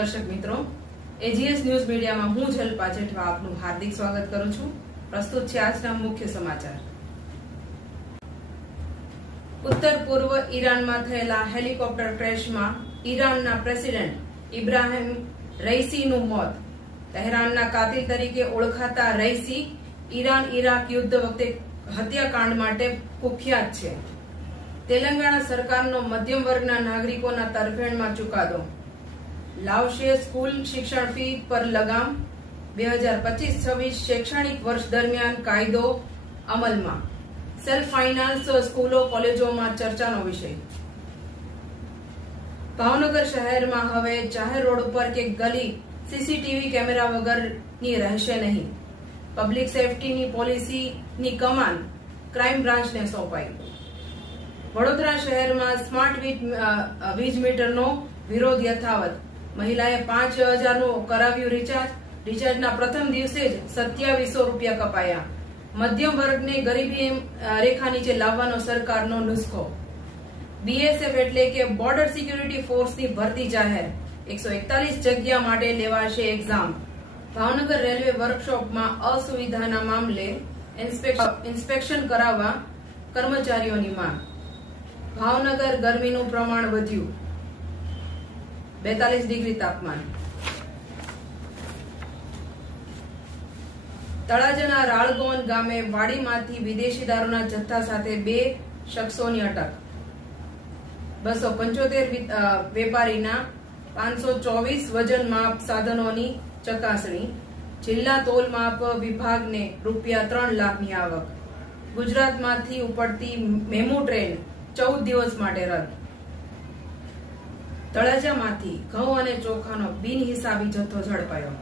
દર્શક મિત્રો, AGS news મીડિયામાં હું જલ્પા જેઠવા આપનું હાર્દિક સ્વાગત કરું છું. પ્રસ્તુત છે આજના મુખ્ય સમાચાર. ઉત્તર પૂર્વ ઈરાનમાં થયેલા હેલિકોપ્ટર ક્રેશમાં ઈરાનના પ્રેસિડેન્ટ ઇબ્રાહિમ રઈસીનું મોત. તહેરાનના કાતિલ તરીકે ઓળખાતા રઈસી ઈરાન-ઇરાક યુદ્ધ વખતે હત્યાકાંડ માટે કુખ્યાત છે. તેલંગાણા સરકારનો મધ્યમ વર્ગના નાગરિકોના તરફેણમાં ચુકાદો. લાવશે સ્કૂલ શિક્ષણ ફી પર લગામ. 2025-26 શૈક્ષણિક વર્ષ દરમિયાન કાયદો અમલમાં. સેલ્ફ ફાઇનાન્સ સ્કૂલો કોલેજોમાં ચર્ચાનો વિષય. ભાવનગર શહેરમાં હવે જાહેર રોડ ઉપર કે ગલી સીસીટીવી કેમેરા વગરની રહેશે નહીં. પબ્લિક સેફટીની પોલિસીની કમાન ક્રાઇમ બ્રાન્ચને સોંપાઈ. વડોદરા શહેરમાં સ્માર્ટ વીજ મીટરનો વિરોધ યથાવત. મહિલાએ 5,000નું કરાવ્યું રિચાર્જ. રિચાર્જના પ્રથમ દિવસે જ 2700 રૂપિયા કપાયા. મધ્યમ વર્ગને ગરીબી રેખા નીચે લાવવાનો સરકારનો નુસ્ખો. બીએસએફ એટલે કે બોર્ડર સિક્યુરિટી ફોર્સની ભરતી જાહેર. 141 જગ્યા માટે લેવાશે એક્ઝામ. ભાવનગર રેલવે વર્કશોપમાં અસુવિધાના મામલે ઇન્સ્પેક્શન કરાવવા કર્મચારીઓની માંગ. ભાવનગર ગરમીનું પ્રમાણ વધ્યું. 42 ડિગ્રી તાપમાન. તળાજાના રાળગોન ગામે વાડીમાંથી વિદેશી દારૂના જથ્થા સાથે 2 શખ્સોની અટક. 275 વેપારીના 524 વજન માપ સાધનોની ચકાસણી. જિલ્લા તોલ માપ વિભાગને ₹3 લાખની આવક. ગુજરાતમાંથી ઉપડતી મેમુ ટ્રેન 14 દિવસ માટે રદ. તળાજામાંથી ઘઉં અને ચોખાનો બિનહિસાબી જથ્થો ઝડપાયો.